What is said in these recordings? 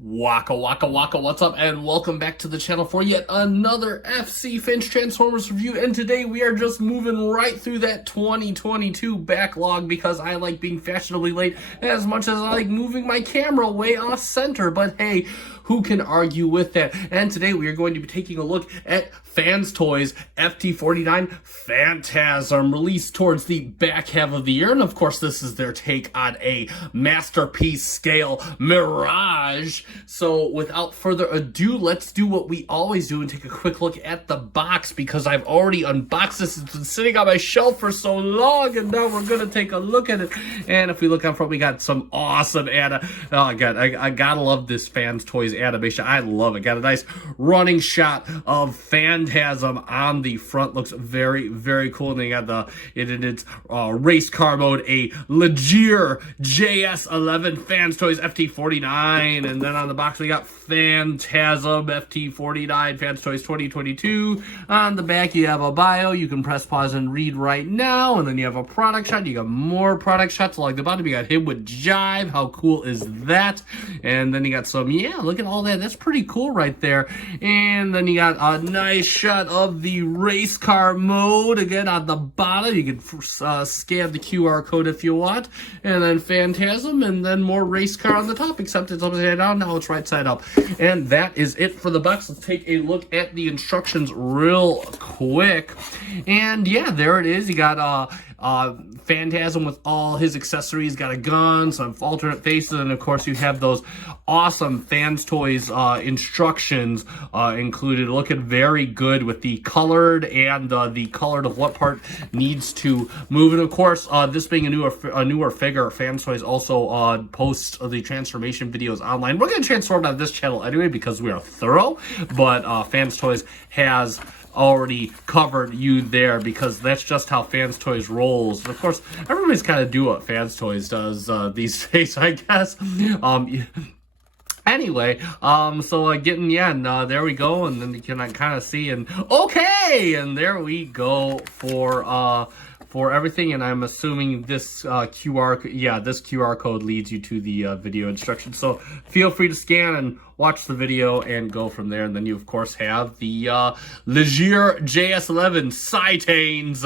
Waka waka waka, what's up, and welcome back to the channel for yet another FC Finch Transformers review. And today we are just moving right through that 2022 backlog because I like being fashionably late as much as I like moving my camera way off center. But hey, who can argue with that? And today we are going to be taking a look at Fans Toys FT-49 Phantasm, released towards the back half of the year. And of course, this is their take on a masterpiece scale Mirage. So without further ado, let's do what we always do and take a quick look at the box, because I've already unboxed this. It's been sitting on my shelf for so long, and now we're going to take a look at it. And if we look out front, we got some awesome oh god, I gotta love this Fans Toys animation. I love it. Got a nice running shot of Phantasm on the front. Looks very, very cool. And they got its race car mode, a Legier JS11 Fans Toys FT-49. And then on the box, we got Phantasm FT-49 Fans Toys 2022. On the back, you have a bio. You can press pause and read right now. And then you have a product shot. You got more product shots along the bottom. You got him with Jive. How cool is that? And then you got some, yeah, look at all that. That's pretty cool right there. And then you got a nice shot of the race car mode again on the bottom. You can scan the QR code if you want. And then Phantasm, and then more race car on the top, except it's upside down. Now it's right side up. And that is it for the box. Let's take a look at the instructions real quick. And yeah, there it is. You got Phantasm with all his accessories, got a gun, some alternate faces, and of course you have those awesome Fans Toys instructions included, looking very good with the colored and the colored of what part needs to move. And of course, this being a newer figure, Fans Toys also posts the transformation videos online. We're going to transform on this channel anyway because we are thorough, but Fans Toys has already covered you there because that's just how Fans Toys rolls. And of course, everybody's kind of do what Fans Toys does these days, I guess. Anyway, so getting, yeah, and there we go, and then you can kind of see, and okay, and there we go for everything. And I'm assuming this this QR code leads you to the video instructions. So feel free to scan and watch the video and go from there. And then you of course have the Legier JS11 Citanes.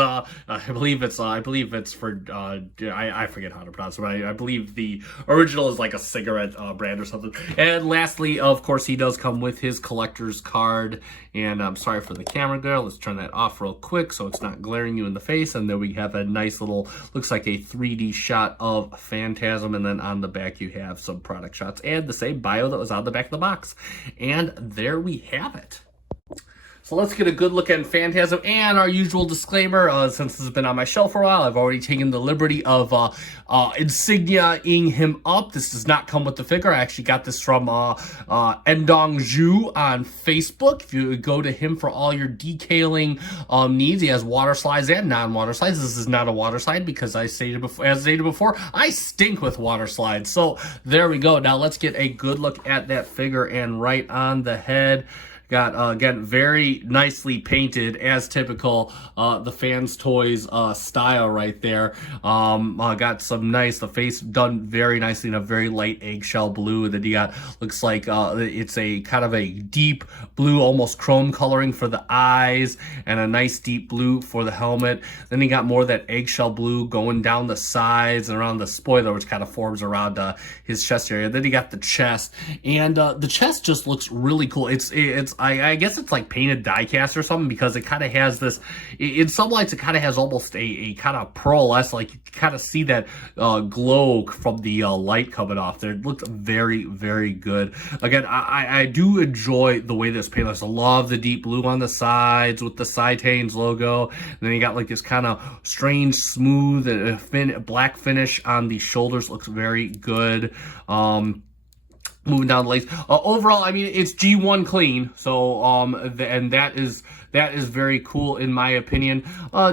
I believe it's for I forget how to pronounce it, but I believe the original is like a cigarette brand or something. And lastly, of course, he does come with his collector's card. And I'm sorry for the camera there. Let's turn that off real quick so it's not glaring you in the face. And then we have a nice little, looks like a 3D shot of Phantasm. And then on the back, you have some product shots and the same bio that was on the back of the box. And there we have it. So let's get a good look at Phantasm, and our usual disclaimer, since this has been on my shelf for a while, I've already taken the liberty of insignia-ing him up. This does not come with the figure. I actually got this from Endong Zhu on Facebook. If you go to him for all your detailing needs, he has water slides and non-water slides. This is not a water slide because as stated before, I stink with water slides. So there we go. Now let's get a good look at that figure, and right on the head, got, again, very nicely painted, as typical, the Fans Toys style right there. Got some nice, the face done very nicely in a very light eggshell blue. And then you got, looks like it's a kind of a deep blue, almost chrome coloring for the eyes, and a nice deep blue for the helmet. Then you got more of that eggshell blue going down the sides and around the spoiler, which kind of forms around his chest area. Then you got the chest, and the chest just looks really cool. I guess it's like painted die cast or something, because it kind of has this, in some lights, it kind of has almost a kind of pearlescent, like you kind of see that glow from the light coming off there. It looks very, very good. Again, I do enjoy the way this paint looks. I love the deep blue on the sides with the Citanes logo. And then you got like this kind of strange, smooth, black finish on the shoulders. Looks very good. Moving down the legs. Overall, I mean, it's G1 clean, so and that is very cool in my opinion.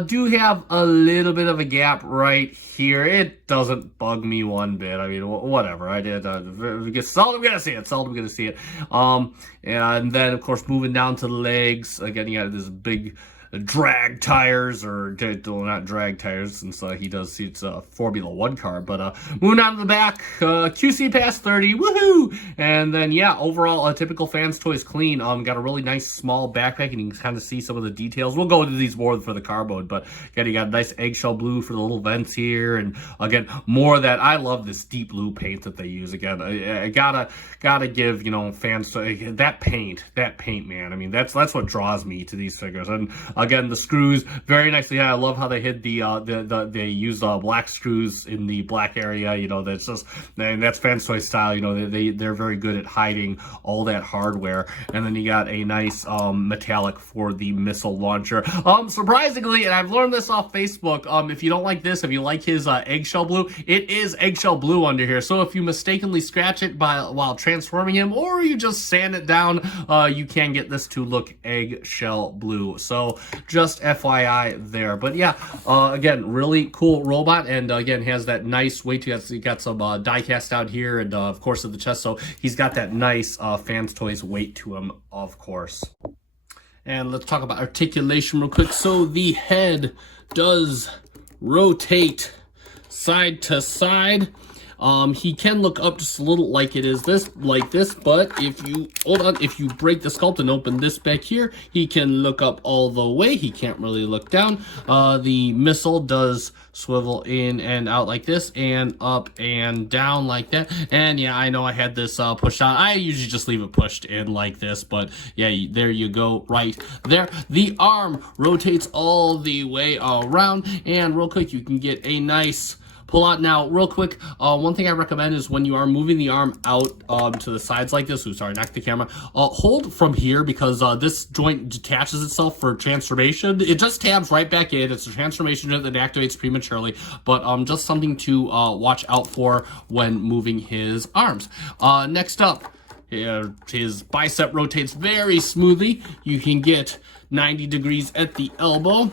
Do have a little bit of a gap right here. It doesn't bug me one bit. I mean, whatever. I did. Seldom gonna see it. Seldom gonna see it. And then of course moving down to the legs. Again, you got this big drag tires, or well, not drag tires, since it's a Formula 1 car, but moving on to the back, QC past 30, woohoo! And then, yeah, overall, a typical Fans Toys clean. Got a really nice small backpack, and you can kind of see some of the details. We'll go into these more for the car mode, but again, you got a nice eggshell blue for the little vents here, and again, more of that. I love this deep blue paint that they use. Again, I gotta give, you know, fans that paint, man. I mean, that's what draws me to these figures. And again, the screws very nicely. Yeah, I love how they hid they use black screws in the black area. You know, that's just, and that's Fans Toy style. You know, they're very good at hiding all that hardware. And then you got a nice metallic for the missile launcher. Surprisingly, and I've learned this off Facebook, if you don't like this, if you like his eggshell blue, it is eggshell blue under here. So if you mistakenly scratch it while transforming him, or you just sand it down, you can get this to look eggshell blue. So just FYI there. But yeah, again, really cool robot, and again, has that nice weight to it. He got some die cast out here, and of course at the chest, so he's got that nice Fans Toys weight to him, of course. And let's talk about articulation real quick. So the head does rotate side to side. He can look up just a little like it is like this, but if you break the sculpt and open this back here, he can look up all the way. He can't really look down. The missile does swivel in and out like this, and up and down like that. And yeah, I know I had this pushed out. I usually just leave it pushed in like this, but yeah, there you go, right there. The arm rotates all the way around, and real quick, you can get a nice pull out. Now, real quick, one thing I recommend is when you are moving the arm out to the sides like this, sorry, knock the camera, hold from here, because this joint detaches itself for transformation. It just tabs right back in. It's a transformation joint that activates prematurely, but just something to watch out for when moving his arms. Next up, his bicep rotates very smoothly. You can get 90 degrees at the elbow.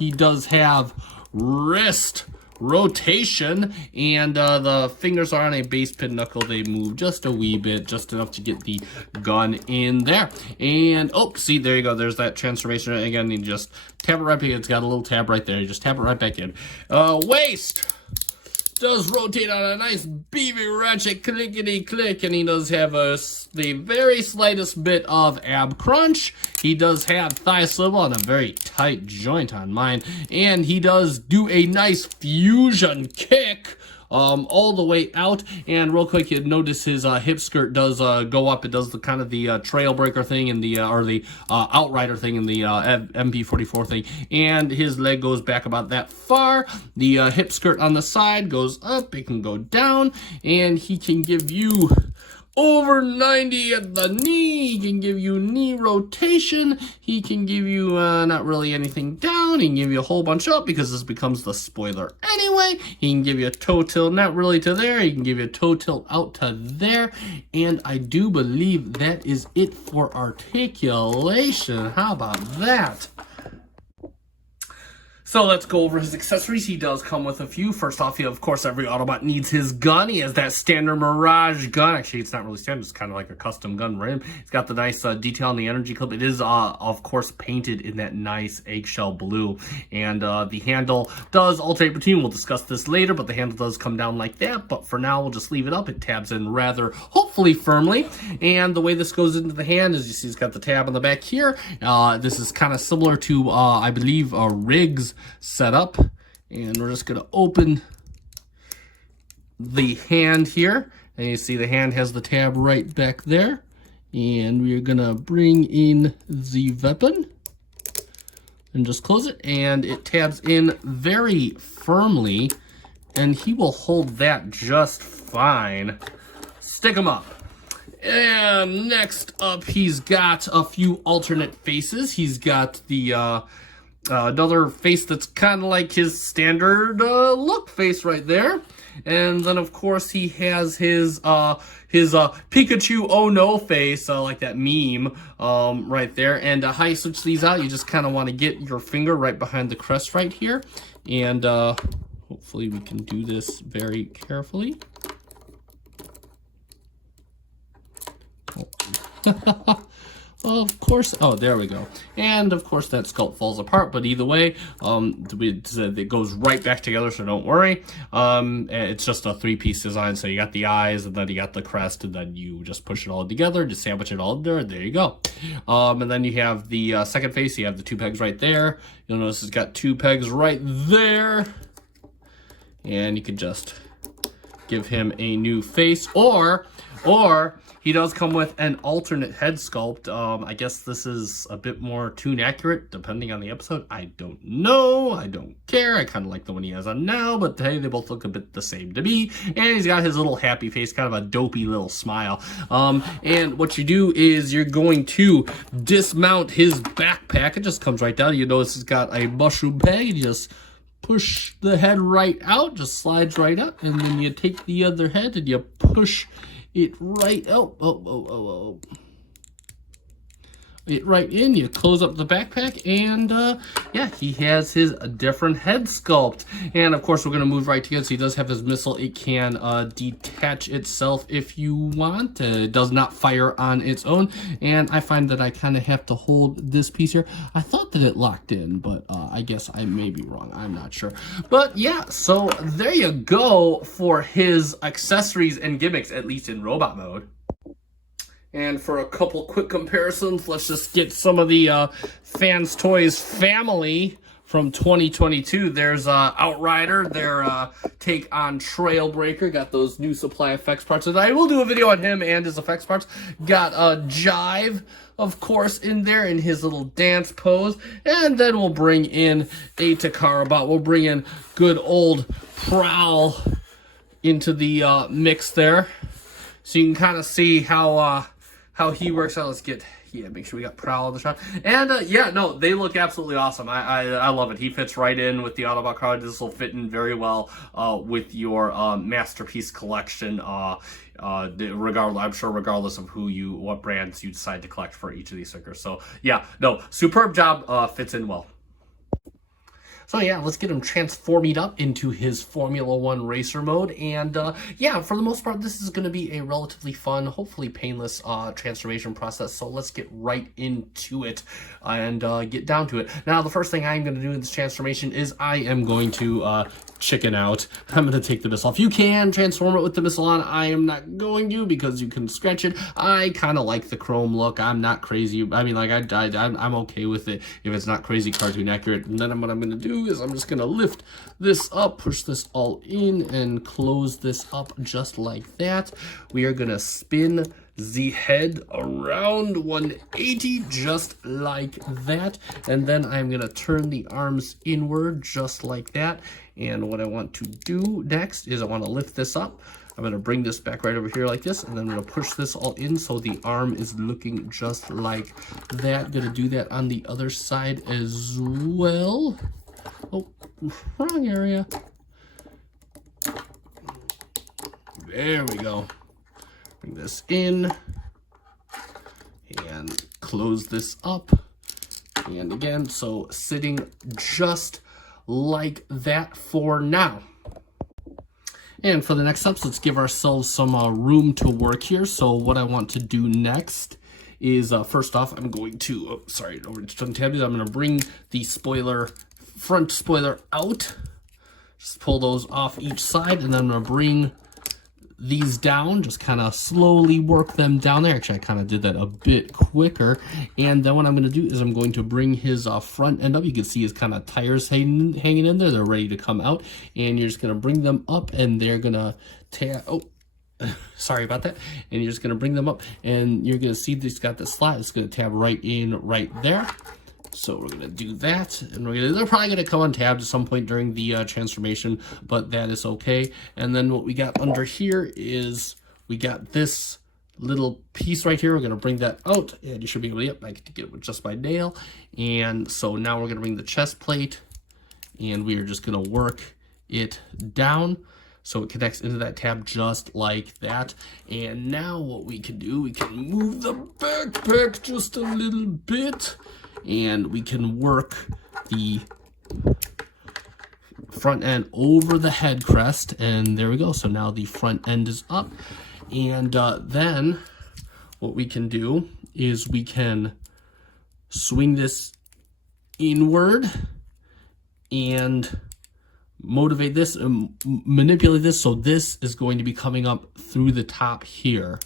He does have wrist rotation, and the fingers are on a base pin knuckle. They move just a wee bit, just enough to get the gun in there. And oh, see, there you go, there's that transformation. Again, you just tap it right back in. It's got a little tab right there. You just tap it right back in. Waist does rotate on a nice beefy ratchet clickety click, and he does have the very slightest bit of ab crunch. He does have thigh swivel on a very tight joint on mine, and he does do a nice fusion kick all the way out. And real quick, you notice his hip skirt does go up. It does the kind of the trail breaker thing and the or the outrider thing and the MP44 thing, and his leg goes back about that far. The hip skirt on the side goes up, it can go down, and he can give you over 90 at the knee. He can give you knee rotation. He can give you not really anything down. He can give you a whole bunch up, because this becomes the spoiler anyway. He can give you a toe tilt, not really to there. He can give you a toe tilt out to there. And I do believe that is it for articulation. How about that? So let's go over his accessories. He does come with a few. First off, of course, every Autobot needs his gun. He has that standard Mirage gun. Actually, it's not really standard. It's kind of like a custom gun rim. It's got the nice detail on the energy clip. It is, of course, painted in that nice eggshell blue. And the handle does alternate between. We'll discuss this later, but the handle does come down like that. But for now, we'll just leave it up. It tabs in rather, hopefully, firmly. And the way this goes into the hand is, you see, it's got the tab on the back here. This is kind of similar to, I believe, Riggs setup, and we're just going to open the hand here, and you see the hand has the tab right back there, and we're going to bring in the weapon and just close it, and it tabs in very firmly, and he will hold that just fine. Stick him up. And next up, he's got a few alternate faces. He's got the another face that's kind of like his standard look face right there. And then, of course, he has his Pikachu oh no face, like that meme right there. And how you switch these out, you just kind of want to get your finger right behind the crest right here. And hopefully we can do this very carefully. of course, oh, there we go. And of course that sculpt falls apart, but either way, it goes right back together, so don't worry. It's just a 3-piece design, so you got the eyes, and then you got the crest, and then you just push it all together, just sandwich it all in there, and there you go. And then you have the second face, you have the 2 pegs right there. You'll notice it's got 2 pegs right there. And you can just give him a new face, or he does come with an alternate head sculpt. I guess this is a bit more toon accurate, depending on the episode. I don't know. I don't care. I kind of like the one he has on now, but hey, they both look a bit the same to me. And he's got his little happy face, kind of a dopey little smile. And what you do is you're going to dismount his backpack. It just comes right down. You notice it's got a mushroom peg. You just push the head right out, just slides right up, and then you take the other head and you push it right out. It right in, you close up the backpack, and yeah, he has his different head sculpt. And of course we're going to move right together. So he does have his missile. It can detach itself if you want. It does not fire on its own, and I find that I kind of have to hold this piece here. I thought that it locked in, but I guess I may be wrong. I'm not sure. But yeah, so there you go for his accessories and gimmicks, at least in robot mode. And for a couple quick comparisons, let's just get some of the Fans Toys family from 2022. There's Outrider, their take on Trailbreaker. Got those new supply effects parts. And I will do a video on him and his effects parts. Got Jive, of course, in there in his little dance pose. And then we'll bring in a Takara bot. We'll bring in good old Prowl into the mix there. So you can kind of see how he works out. Let's get, yeah, make sure we got Prowl on the shot. And yeah, no, they look absolutely awesome. I love it. He fits right in with the Autobot card. This will fit in very well with your Masterpiece collection. Regardless, I'm sure regardless of what brands you decide to collect for each of these stickers. So yeah, no, superb job. Fits in well. So yeah, let's get him transforming up into his Formula 1 racer mode. And yeah, for the most part, this is going to be a relatively fun, hopefully painless transformation process. So let's get right into it and get down to it. Now, the first thing I'm going to do in this transformation is I am going to chicken out. I'm going to take the missile off. You can transform it with the missile on. I am not going to because you can scratch it. I kind of like the chrome look. I'm not crazy. I mean, like, I'm okay with it if it's not crazy cartoon accurate. And then what I'm going to do is I'm just going to lift this up, push this all in, and close this up just like that. We are going to spin the head around 180 just like that, and then I'm going to turn the arms inward just like that. And what I want to do next is I want to lift this up. I'm going to bring this back right over here like this, and then I'm going to push this all in so the arm is looking just like that. Going to do that on the other side as well. Oh, wrong area. There we go. Bring this in and close this up. And again, so sitting just like that for now. And for the next steps, let's give ourselves some room to work here. So what I want to do next is, first off, I'm going to, over to tabs, I'm going to bring the front spoiler out. Just pull those off each side, and then I'm going to bring these down, just kind of slowly work them down there. Actually, I kind of did that a bit quicker. And then what I'm going to do is I'm going to bring his front end up. You can see his kind of tires hanging in there. They're ready to come out. And you're just going to bring them up, and they're going to sorry about that. And you're just going to bring them up, and you're going to see this got the slot. It's going to tab right in right there. So we're going to do that, and they're probably going to come untabbed at some point during the transformation, but that is okay. And then what we got under here is we got this little piece right here. We're going to bring that out, and you should be able to, yep, I get it with just my nail. And so now we're going to bring the chest plate, and we are just going to work it down so it connects into that tab just like that. And now what we can do, we can move the backpack just a little bit, and we can work the front end over the head crest, and there we go. So now the front end is up, and then what we can do is we can swing this inward and motivate this, manipulate this, so this is going to be coming up through the top here,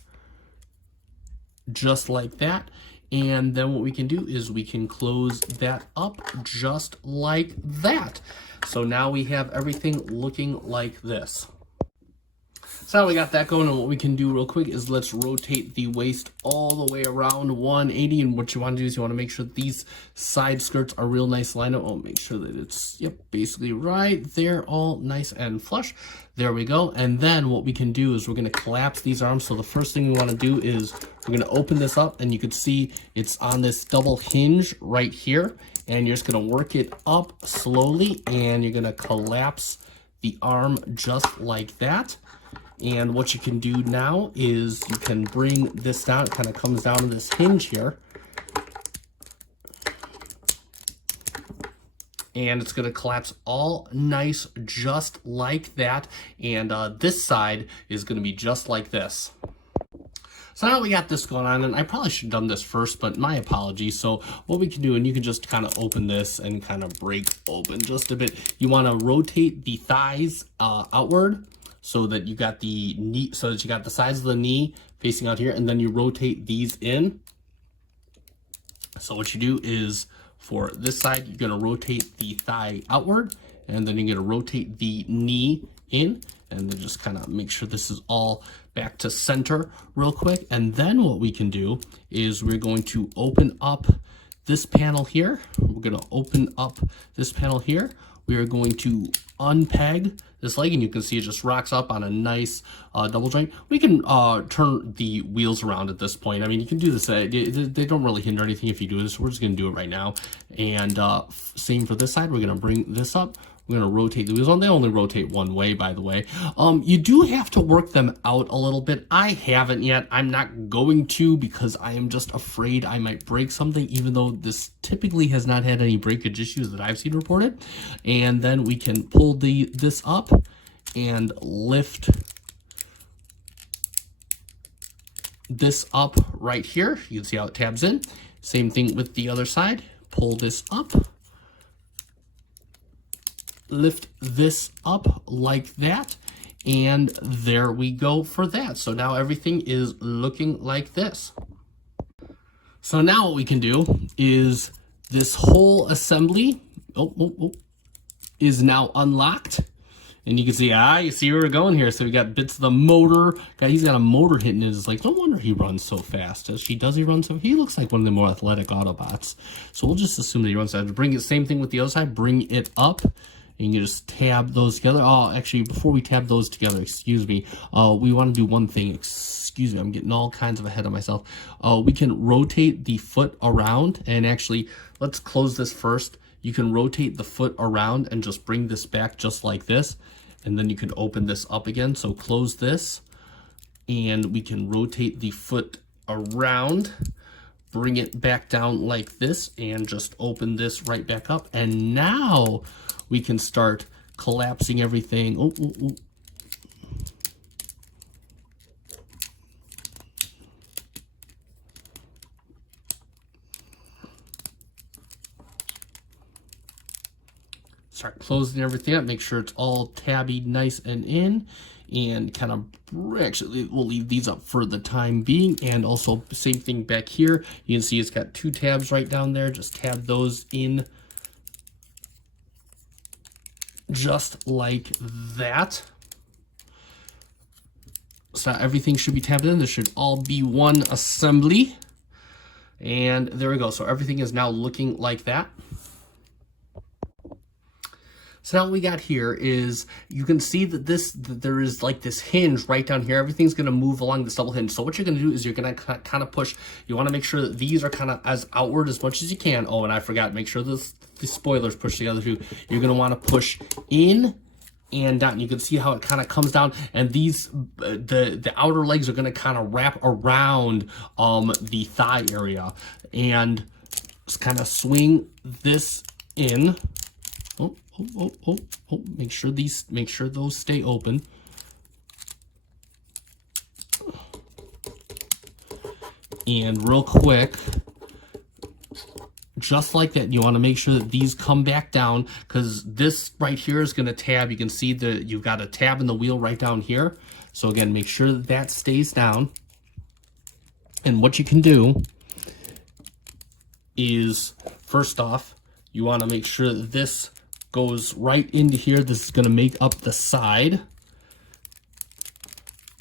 just like that. And then what we can do is we can close that up just like that. So now we have everything looking like this. So now we got that going, and what we can do real quick is let's rotate the waist all the way around 180. And what you want to do is you want to make sure these side skirts are real nice line up. Oh, make sure that it's, yep, basically right there, all nice and flush. There we go. And then what we can do is we're going to collapse these arms. So the first thing we want to do is we're going to open this up, and you can see it's on this double hinge right here. And you're just going to work it up slowly, and you're going to collapse the arm just like that. And what you can do now is you can bring this down. It kind of comes down to this hinge here. And it's going to collapse all nice just like that. And this side is going to be just like this. So now we got this going on, and I probably should have done this first, but my apologies. So what we can do, and you can just kind of open this and kind of break open just a bit. You want to rotate the thighs outward, so that you got the knee, so that you got the sides of the knee facing out here, and then you rotate these in. So what you do is for this side, you're gonna rotate the thigh outward, and then you're gonna rotate the knee in, and then just kind of make sure this is all back to center real quick. And then what we can do is we're going to open up this panel here. We're gonna open up this panel here. We are going to unpeg this leg, and you can see it just rocks up on a nice double joint. We can turn the wheels around at this point. I mean, you can do this. They don't really hinder anything if you do this. We're just going to do it right now. And same for this side. We're going to bring this up. We're going to rotate the wheels on. They only rotate one way, by the way. You do have to work them out a little bit. I haven't yet. I'm not going to, because I am just afraid I might break something, even though this typically has not had any breakage issues that I've seen reported. And then we can pull this up and lift this up right here. You can see how it tabs in. Same thing with the other side. Pull this up. Lift this up like that, and there we go for that. So now everything is looking like this. So now what we can do is this whole assembly is now unlocked, and you can see, you see where we're going here. So we got bits of the motor. He's got a motor hitting his legs. No wonder he runs so fast. Does he run so? He looks like one of the more athletic Autobots. So we'll just assume that he runs fast. Bring it, same thing with the other side. Bring it up. And you just tab those together. Oh, actually, before we tab those together, excuse me, we want to do one thing. Excuse me, I'm getting all kinds of ahead of myself. We can rotate the foot around, and actually, let's close this first. You can rotate the foot around and just bring this back just like this, and then you can open this up again. So close this, and we can rotate the foot around, bring it back down like this, and just open this right back up. And now we can start collapsing everything. Start closing everything up. Make sure it's all tabbied nice and in. And kind of, actually, we'll leave these up for the time being. And also, same thing back here. You can see it's got two tabs right down there. Just tab those in just like that. So everything should be tabbed in. This should all be one assembly. And there we go. So everything is now looking like that. So now what we got here is, you can see that there is like this hinge right down here. Everything's going to move along this double hinge. So what you're going to do is you're going to kind of push. You want to make sure that these are kind of as outward as much as you can. Oh, and I forgot, make sure the spoilers push together too. You're going to want to push in and down. You can see how it kind of comes down, and these the outer legs are going to kind of wrap around the thigh area, and just kind of swing this in. Make sure those stay open. And real quick, just like that, you want to make sure that these come back down, because this right here is going to tab. You can see that you've got a tab in the wheel right down here. So again, make sure that that stays down. And what you can do is, first off, you want to make sure that this goes right into here. This is going to make up the side.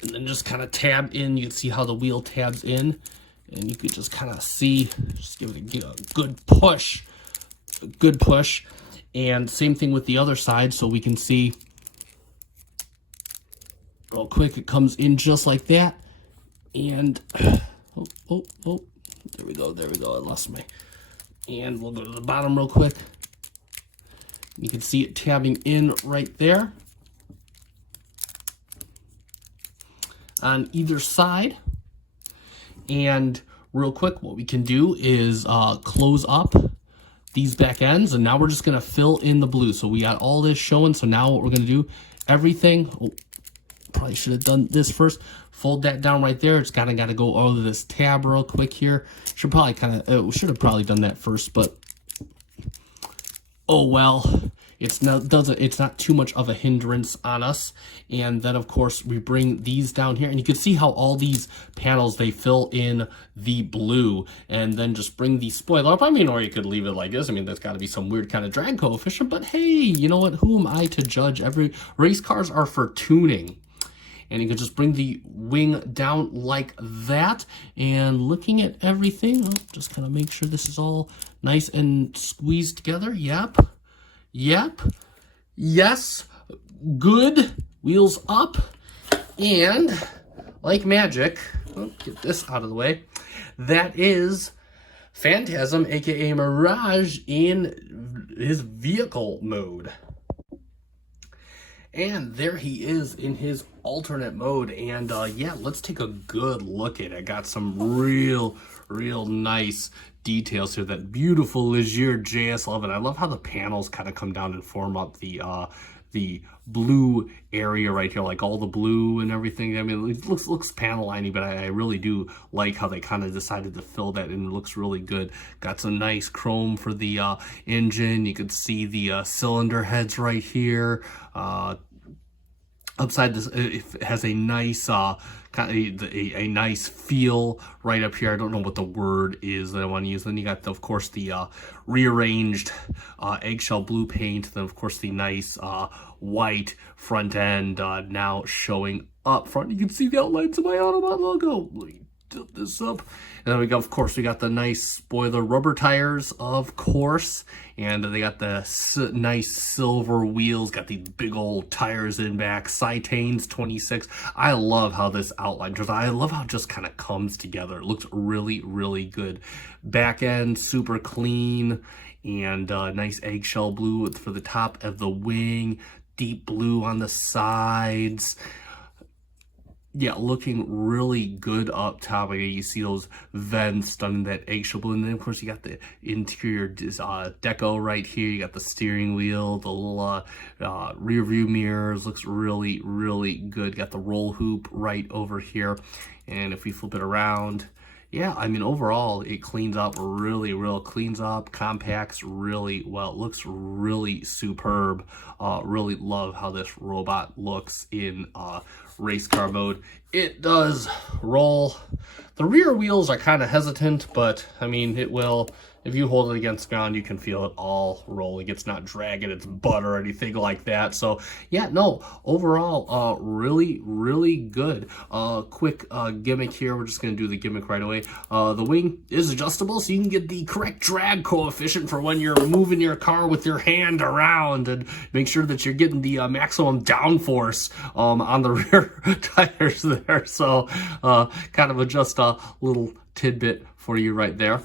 And then just kind of tab in. You can see how the wheel tabs in. And you could just kind of see, just give it a good push. A good push. And same thing with the other side. So we can see real quick, it comes in just like that. And, oh, there we go, I lost my, and we'll go to the bottom real quick. You can see it tabbing in right there. On either side. And real quick, what we can do is close up these back ends, and now we're just going to fill in the blue. So we got all this showing, so now what we're going to do, everything, probably should have done this first, fold that down right there. It's kind of got to go over this tab real quick here. Should have probably done that first, but oh well. It's not too much of a hindrance on us. And then of course we bring these down here, and you can see how all these panels, they fill in the blue, and then just bring the spoiler up. I mean, or you could leave it like this. I mean, there's got to be some weird kind of drag coefficient, but hey, you know what? Who am I to judge? Every race cars are for tuning. And you can just bring the wing down like that. And looking at everything, just kind of make sure this is all nice and squeezed together. Yep. Yes. Good. Wheels up. And like magic, get this out of the way. That is Phantasm, aka Mirage, in his vehicle mode. And there he is in his alternate mode. And yeah, let's take a good look at it. Got some real nice details here. That beautiful Ligier JS11. I love how the panels kind of come down and form up the blue area right here, like all the blue and everything. I mean, it looks panel liney, but I really do like how they kind of decided to fill that in. It looks really good. Got some nice chrome for the engine. You can see the cylinder heads right here. Upside this, it has a nice kind of a nice feel right up here. I don't know what the word is that I want to use. Then you got of course the rearranged eggshell blue paint. Then of course the nice white front end now showing up front. You can see the outlines of my Autobot logo. Let me tilt this up. And then we got, of course, we got the nice spoiler rubber tires, of course. And they got the nice silver wheels, got these big old tires in back, Citanes 26. I love how this outline turns out. I love how it just kind of comes together. It looks really good. Back end, super clean, and nice eggshell blue for the top of the wing, deep blue on the sides. Yeah, looking really good up top. You see those vents done in that eggshell blue. And then, of course, you got the interior deco right here. You got the steering wheel, the little rear view mirrors. Looks really good. Got the roll hoop right over here. And if we flip it around, yeah, I mean, overall, it cleans up cleans up, compacts really well. It looks really superb. Really love how this robot looks in race car mode. It does roll. The rear wheels are kind of hesitant, but I mean, it will. If you hold it against the ground, you can feel it all rolling. It's not dragging its butt or anything like that. So yeah, no, overall, really good. Quick gimmick here. We're just gonna do the gimmick right away. The wing is adjustable, so you can get the correct drag coefficient for when you're moving your car with your hand around, and make sure that you're getting the maximum downforce on the rear tires there. So kind of just a little tidbit for you right there.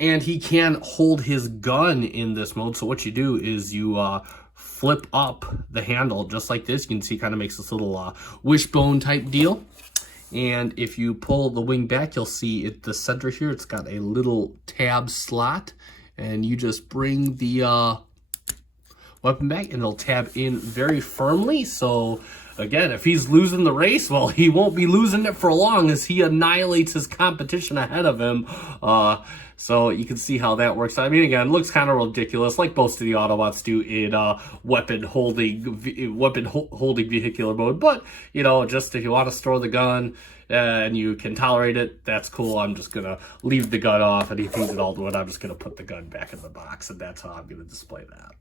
And he can hold his gun in this mode. So what you do is you flip up the handle just like this. You can see it kind of makes this little wishbone type deal. And if you pull the wing back, you'll see at the center here, it's got a little tab slot. And you just bring the weapon bag, and it'll tab in very firmly. So again, if he's losing the race, well, he won't be losing it for long as he annihilates his competition ahead of him. So you can see how that works. I mean, again, it looks kind of ridiculous, like most of the Autobots do in weapon holding vehicular mode. But you know, just if you want to store the gun and you can tolerate it, that's cool. I'm just gonna leave the gun off, and he feeds it all to it. I'm just gonna put the gun back in the box, and that's how I'm gonna display that.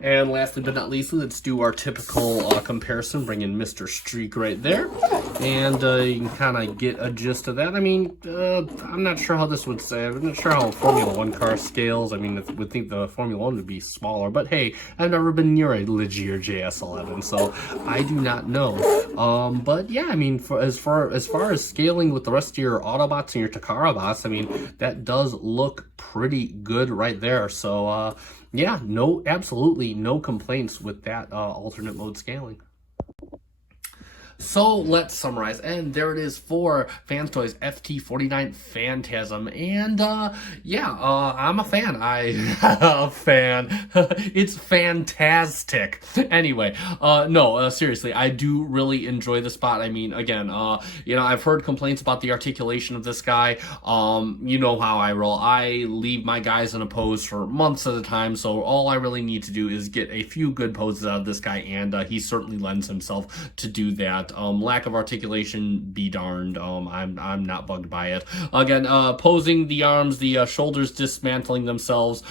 And lastly but not least, let's do our typical comparison. Bring in Mr. Streak right there. And you can kind of get a gist of that. I mean, I'm not sure how this would say. I'm not sure how a Formula 1 car scales. I mean, I would think the Formula 1 would be smaller. But hey, I've never been near a Ligier JS11, so I do not know. But yeah, I mean, as far as scaling with the rest of your Autobots and your Takara bots, I mean, that does look pretty good right there. So, yeah, absolutely no complaints with that alternate mode scaling. So let's summarize, and there it is for Fans Toys FT-49 Phantasm, and I'm a fan. A fan. It's fantastic. Anyway, no, seriously, I do really enjoy the spot. I mean, again, you know, I've heard complaints about the articulation of this guy. You know how I roll. I leave my guys in a pose for months at a time, so all I really need to do is get a few good poses out of this guy, and he certainly lends himself to do that. Lack of articulation, be darned. I'm not bugged by it. Again, posing the arms, the shoulders dismantling themselves,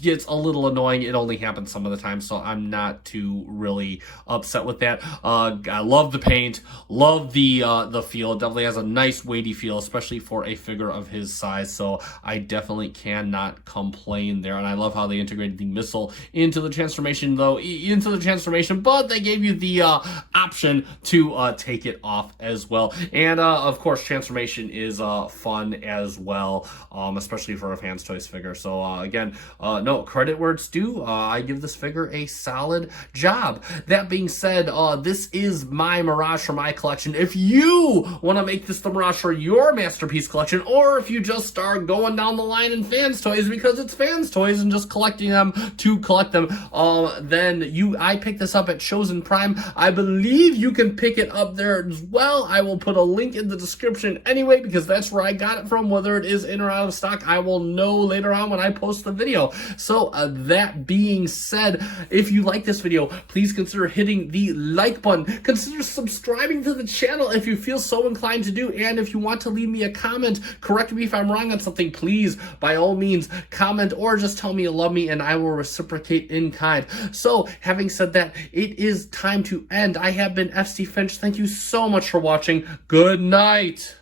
gets a little annoying. It only happens some of the time, so I'm not too really upset with that. I love the paint, love the feel. It definitely has a nice weighty feel, especially for a figure of his size. So I definitely cannot complain there. And I love how they integrated the missile into the transformation, but they gave you the option to take it off as well. And of course, transformation is fun as well, especially for a Fans Toys figure. So again, no, credit where it's due. I give this figure a solid job. That being said, this is my Mirage for my collection. If you want to make this the Mirage for your masterpiece collection, or if you just start going down the line in Fans Toys because it's Fans Toys and just collecting them to collect them, then I picked this up at Chosen Prime. I believe you can pick it up there as well. I will put a link in the description anyway, because that's where I got it from. Whether it is in or out of stock, I will know later on when I post the video. So that being said, if you like this video, please consider hitting the like button. Consider subscribing to the channel if you feel so inclined to do. And if you want to leave me a comment, correct me if I'm wrong on something, please, by all means, comment or just tell me you love me and I will reciprocate in kind. So having said that, it is time to end. I have been FC Finch. Thank you so much for watching. Good night.